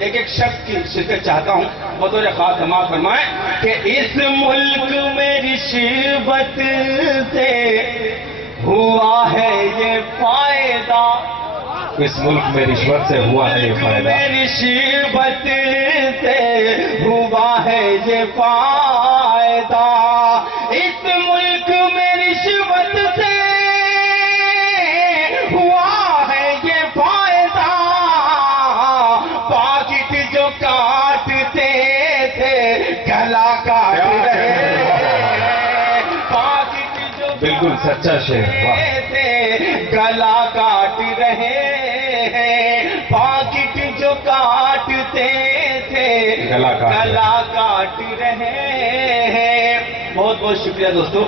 एक एक शब्द की शिरकत चाहता हूँ, बतौर खास समाअत फरमाएं कि इस मुल्क में रिश्वत से हुआ है ये फायदा, इस मुल्क में रिश्वत से हुआ है ये फायदा, रिश्वत से हुआ है ये फायदा, इस मुल्क में रिश्वत से हुआ है ये फायदा, पाकिट जो काटते थे गला काट रहे, पाकिट जो बिल्कुल सच्चा शेर, वाह। गला काट रहे हैं, पाकिट जो काटते थे गला काट काट रहे हैं। बहुत बहुत शुक्रिया दोस्तों।